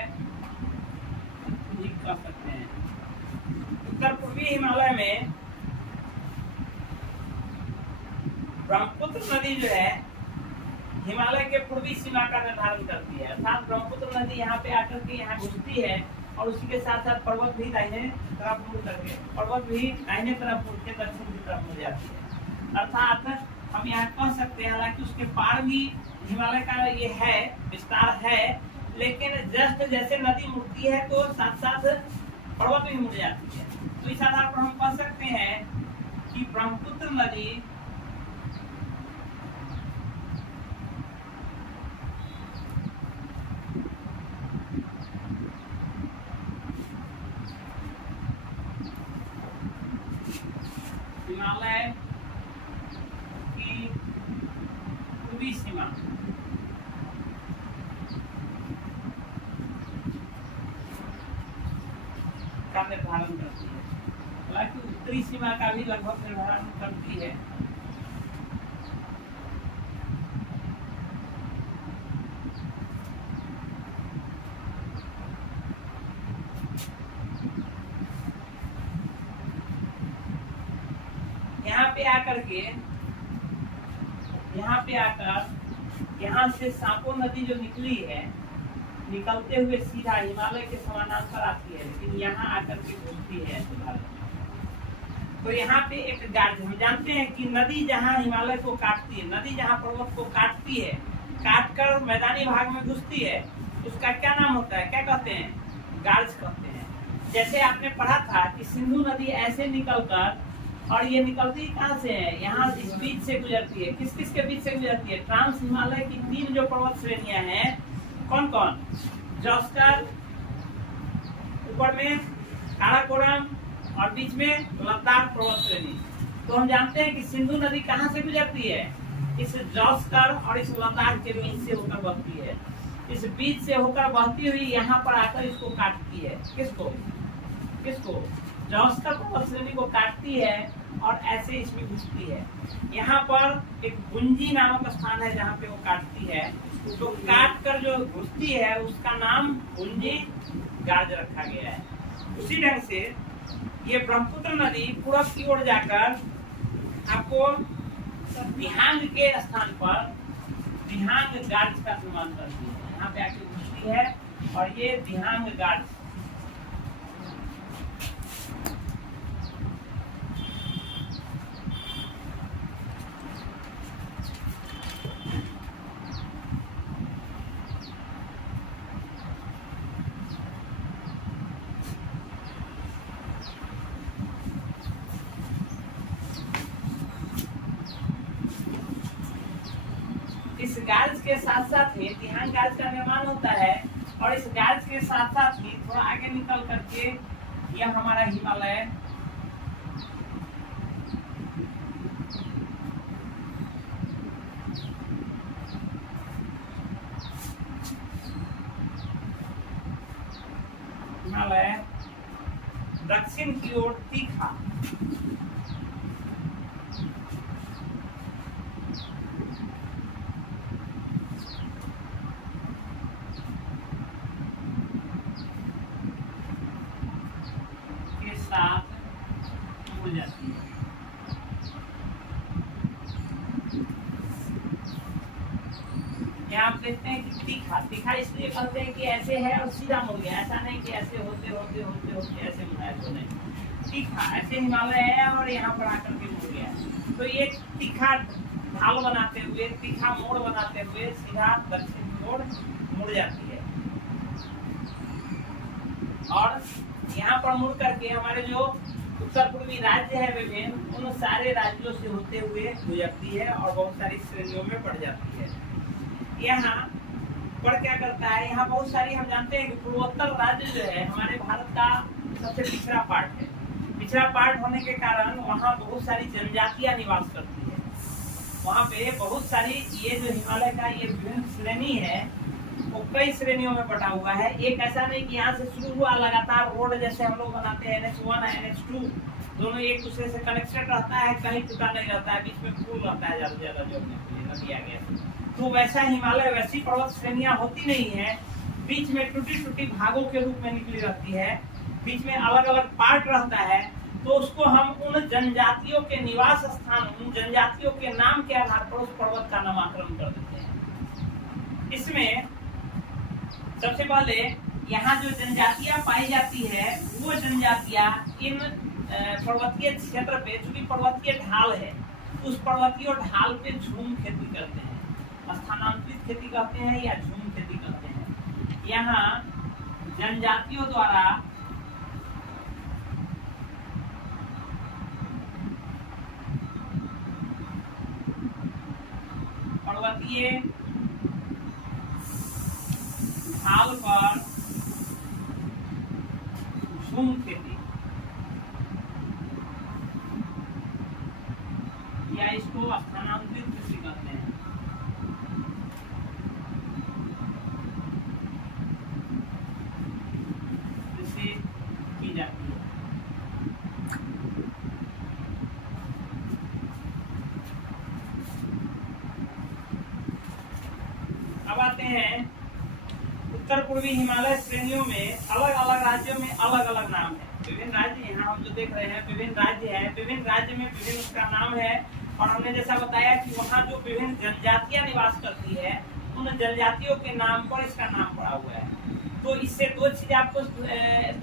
कह सकते हैं। उत्तर पूर्वी हिमालय में ब्रह्मपुत्र नदी जो है हिमालय के पूर्वी सीमा का निर्धारण करती है। अर्थात ब्रह्मपुत्र नदी यहाँ पे आकर के यहाँ घुसती है और उसी के साथ साथ पर्वत भी दाहिने तरफ मुड़ करके, पर्वत भी दाहिने तरफ मुड़ के दक्षिण की तरफ मुड़ जाती है। अर्थात हम यहाँ कह सकते हैं, हालांकि उसके पार भी हिमालय का ये है, विस्तार है, लेकिन जस्ट जैसे नदी मुड़ती है तो साथ साथ पर्वत भी मुड़ जाती है। तो इस आधार पर हम कह सकते हैं कि ब्रह्मपुत्र नदी हिमालय की पूर्वी सीमा का निर्धारण करती है। हालांकि उत्तरी सीमा का भी लगभग निर्धारण करती है। यहाँ पे आकर यहाँ से सापो नदी जो निकली है, निकलते हुए सीधा हिमालय के समानांतर आती है, लेकिन यहाँ आकर के घुसती है भारत में। तो यहाँ पे एक गार्ड, हम जानते हैं कि नदी जहाँ हिमालय को काटती है, नदी जहाँ पर्वत को काटती है, काट कर मैदानी भाग में घुसती है, उसका क्या नाम होता है, क्या कहते हैं, गार्ज कहते हैं। जैसे आपने पढ़ा था कि सिंधु नदी ऐसे निकलकर, और ये निकलती कहाँ से है, यहाँ इस बीच से गुजरती है। किस किस के बीच से गुजरती है? ट्रांस हिमालय की 3 जो पर्वत श्रेणियां हैं, कौन कौन? जॉस्कर, ऊपर में काराकोरम, और बीच में लद्दाख पर्वत श्रेणी। तो हम जानते हैं कि सिंधु नदी कहाँ से गुजरती है? इस जॉस्कर और इस लद्दाख के बीच से होकर बहती है। इस बीच से होकर बहती हुई यहाँ पर आकर इसको काटती है। किसको? किसको? जॉस्कर पर्वत श्रेणी को काटती है और ऐसे इसमें घुसती है। यहाँ पर एक गुंजी नामक स्थान है जहाँ पे वो काटती है। तो काट कर जो घुसती है उसका नाम गुंजी गाज रखा गया है। उसी ढंग से ये ब्रह्मपुत्र नदी पूरब की ओर जाकर आपको दिहांग के स्थान पर दिहांग गाज का निर्माण करती है। यहाँ पे आके घुसती है और ये दिहांग गाज। इस गाज के साथ साथ ही दिहांग गाज का निर्माण होता है, और इस गाज के साथ साथ ही थोड़ा आगे निकल करके यह हमारा हिमालय दक्षिण की ओर तीखा साथ हो जाती है। यहाँ आप देखते हैं कि तीखा तीखा इसलिए कहते हैं कि ऐसे है और सीधा मुड़ गया, ऐसा नहीं कि ऐसे होते होते होते होते ऐसे मुड़ा, तो नहीं, तीखा ऐसे हिमालय है और यहाँ पर आकर के मुड़ गया। तो ये तीखा ढाल बनाते हुए, तीखा मोड़ बनाते हुए सीधा दक्षिण की ओर मुड़ जाती है। और यहाँ पर मुड़ करके हमारे जो उत्तर पूर्वी राज्य है विभिन्न, उन सारे राज्यों से होते हुए गुजरती है और बहुत सारी श्रेणियों में बढ़ जाती है। यहाँ पर क्या करता है, यहाँ बहुत सारी हम जानते हैं कि पूर्वोत्तर राज्य जो है हमारे भारत का सबसे पिछड़ा पार्ट है। पिछड़ा पार्ट होने के कारण वहाँ बहुत सारी जनजातियां निवास करती है। वहाँ पे बहुत सारी, ये जो हिमालय का ये विभिन्न श्रेणी है वो कई श्रेणियों में बटा हुआ है। एक ऐसा नहीं कि यहाँ से शुरू हुआ लगातार रोड जैसे हम लोग बनाते हैं NH1 NH2, दोनों एक दूसरे से कनेक्टेड रहता है, कहीं टूटा नहीं रहता है, बीच में पुल रहता है ज्यादा ज्यादा जोड़ने के लिए, नदी आ गया। तो वैसा हिमालय, वैसी पर्वत श्रेणियां होती नहीं है, बीच में टूटी टूटी भागों के रूप में निकली रहती है, बीच में अलग अलग पार्ट रहता है। तो उसको हम उन जनजातियों के निवास स्थान, उन जनजातियों के नाम के आधार पर उस पर्वत का नामकरण कर देते हैं। इसमें सबसे पहले यहाँ जो जनजातियां पाई जाती है वो जनजातियां इन पर्वतीय क्षेत्र पे, चूंकि पर्वतीय ढाल है, उस पर्वतीय ढाल पे झूम खेती करते हैं, स्थानांतरित खेती करते हैं या झूम खेती करते हैं। यहाँ जनजातियों द्वारा पर्वतीय ढाल पर झूम खेती या इसको स्थानांतरित कृषि कहते हैं। कृषि की जाती है। अब आते हैं उत्तर पूर्वी हिमालय श्रेणियों में अलग अलग राज्यों में अलग अलग नाम है। विभिन्न राज्य यहाँ हम जो देख रहे हैं विभिन्न राज्य है, विभिन्न राज्य में विभिन्न उसका नाम है। और हमने जैसा बताया कि वहाँ जो विभिन्न जनजातियां निवास करती है उन जनजातियों के नाम पर इसका नाम पड़ा हुआ है। तो इससे दो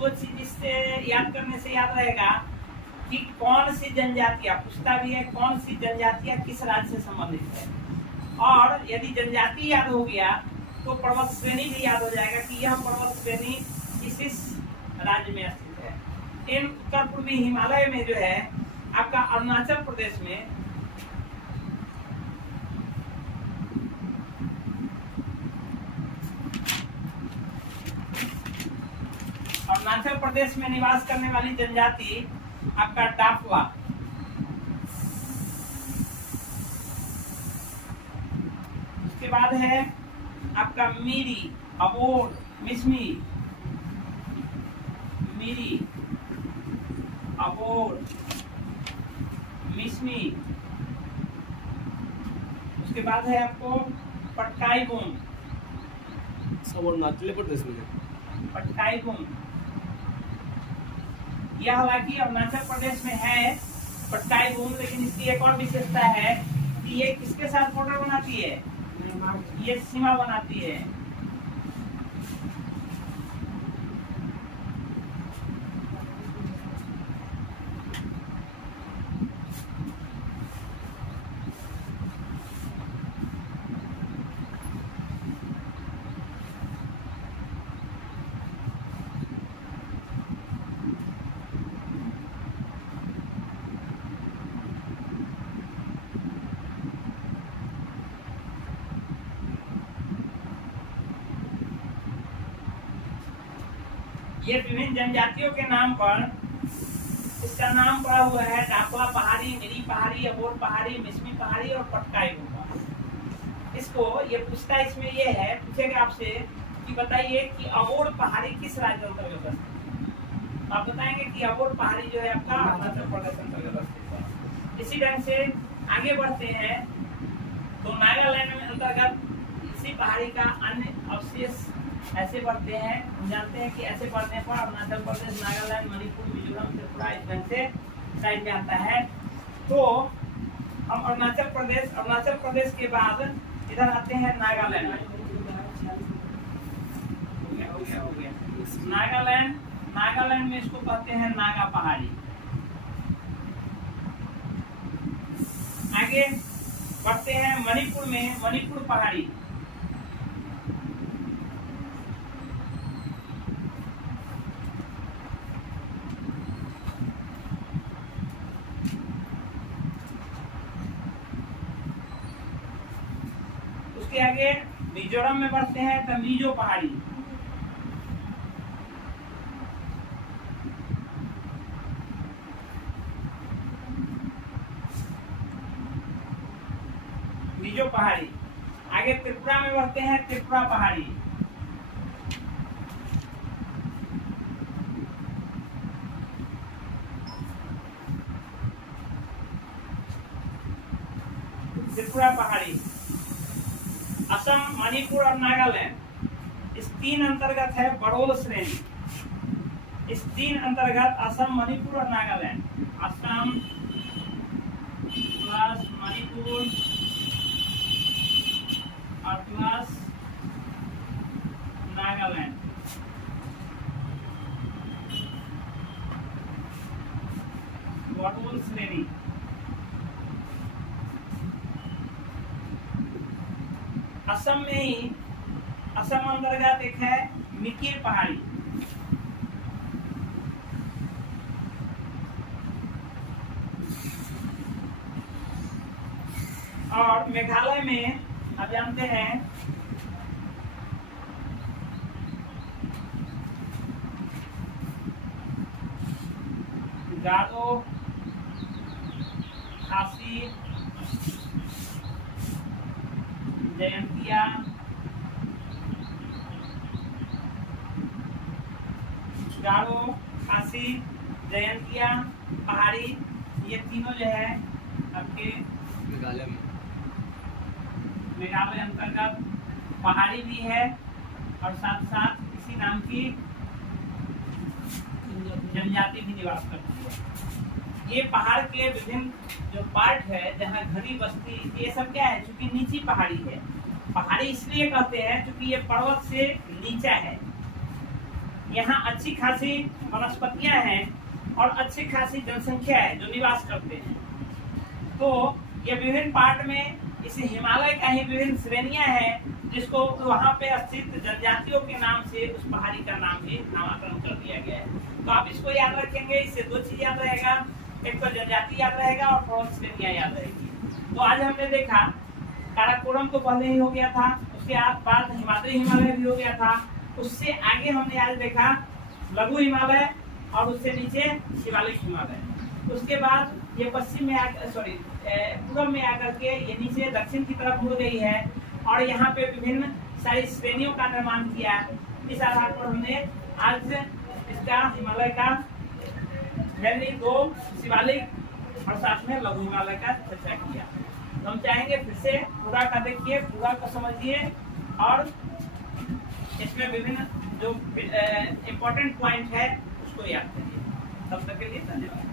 चीज इससे याद करने से याद रहेगा कि कौन सी जनजातियां, पूछता भी है कौन सी जनजातियां किस राज्य से संबंधित है। और यदि जनजाति याद हो गया तो पर्वत श्रेणी भी याद हो जाएगा कि यह पर्वत श्रेणी इस राज्य में स्थित है। इन उत्तर पूर्वी हिमालय में जो है आपका अरुणाचल प्रदेश में निवास करने वाली जनजाति आपका टापवा, उसके बाद है आपका मीरी, अबोर, मिसमी, मीरी, अबोर, मिसमी, उसके बाद है आपको पटकाई गुम, सब अरुणाचल प्रदेश में पटकाई गुम। यह हालांकि अरुणाचल प्रदेश में है पटकाई गुम, लेकिन इसकी एक और विशेषता है कि ये किसके साथ बॉर्डर बनाती है, ये सीमा बनाती है। ये विभिन्न जनजातियों के नाम पर इसका नाम पड़ा हुआ है डाकवा पहाड़ी, मिरी पहाड़ी, अबोर पहाड़ी, मिसमी पहाड़ी और पटकाई गुफा। इसको ये पूछता है, इसमें ये है पूछेगा आपसे कि बताइए कि अबोर पहाड़ी किस राज्य अंतर्गत है। आप बताएंगे कि अबोर पहाड़ी जो है आपका अरुणाचल प्रदेश अंतर्गत है। इसी ढंग से आगे बढ़ते हैं तो नागालैंड में अंतर्गत इसी पहाड़ी का अन्य अवशेष ऐसे बढ़ते हैं। हम जानते हैं कि ऐसे बढ़ने पर अरुणाचल प्रदेश, नागालैंड, मणिपुर, मिजोरम, त्रिपुरा इस ढंग से साइड में आता है। तो हम अरुणाचल प्रदेश के बाद इधर आते हैं नागालैंड में। हो गया। नागालैंड में इसको कहते हैं नागा पहाड़ी। आगे बढ़ते हैं मणिपुर में, मणिपुर पहाड़ी। उसके आगे मिजोरम में बढ़ते हैं तो मिजो पहाड़ी। मिजो पहाड़ी। आगे त्रिपुरा में बढ़ते हैं त्रिपुरा पहाड़ी। त्रिपुरा पहाड़ी। असम, मणिपुर और नागालैंड इस तीन अंतर्गत है बड़ोल श्रेणी। इस तीन अंतर्गत असम, मणिपुर और नागालैंड। असम प्लस मणिपुर और प्लस नागालैंड। बड़ोल श्रेणी। असम में ही असम अंतर्गत एक है मिकिर पहाड़ी। और मेघालय में आप जानते हैं गारो, खासी, जयंतिया, गारो, खासी, जयंतिया पहाड़ी, ये तीनों जो है आपके मेघालय अंतर्गत पहाड़ी भी है और साथ साथ इसी नाम की जनजाति भी निवास करती है। ये पहाड़ के विभिन्न जो पार्ट है जहाँ घनी बस्ती, ये सब क्या है, चूंकि नीची पहाड़ी है। पहाड़ी इसलिए कहते हैं क्योंकि ये पर्वत से नीचा है। यहाँ अच्छी खासी वनस्पतियां हैं और अच्छी खासी जनसंख्या है जो निवास करते हैं। तो ये विभिन्न पार्ट में इस हिमालय का ही विभिन्न श्रेणियां हैं जिसको वहां पे स्थित जनजातियों के नाम से उस पहाड़ी का नाम भी नामकरण कर दिया गया है। तो आप इसको याद रखेंगे, इससे दो चीज याद रहेगा, एक तो जनजाति याद रहेगा और प्रमुख श्रेणियां याद रहेगी। तो आज हमने देखा काराकोरम तो पहले ही हो गया था, उसके बाद हिमाद्री हिमालय भी हो गया था, उससे आगे हमने आज देखा लघु हिमालय और उससे नीचे शिवालिक हिमालय। उसके बाद ये पश्चिम में पूर्व में आकर के ये नीचे दक्षिण की तरफ मुड़ गई है और यहाँ पे विभिन्न सारी श्रेणियों का निर्माण किया। इस आधार पर हमने आज इसका हिमालय का मेनली दो शिवालिक और साथ में लघु हिमालय का चर्चा किया। तो हम चाहेंगे फिर से पूरा का देखिए, पूरा को समझिए और इसमें विभिन्न जो इम्पोर्टेंट पॉइंट है उसको याद करिए। तब तक के लिए धन्यवाद।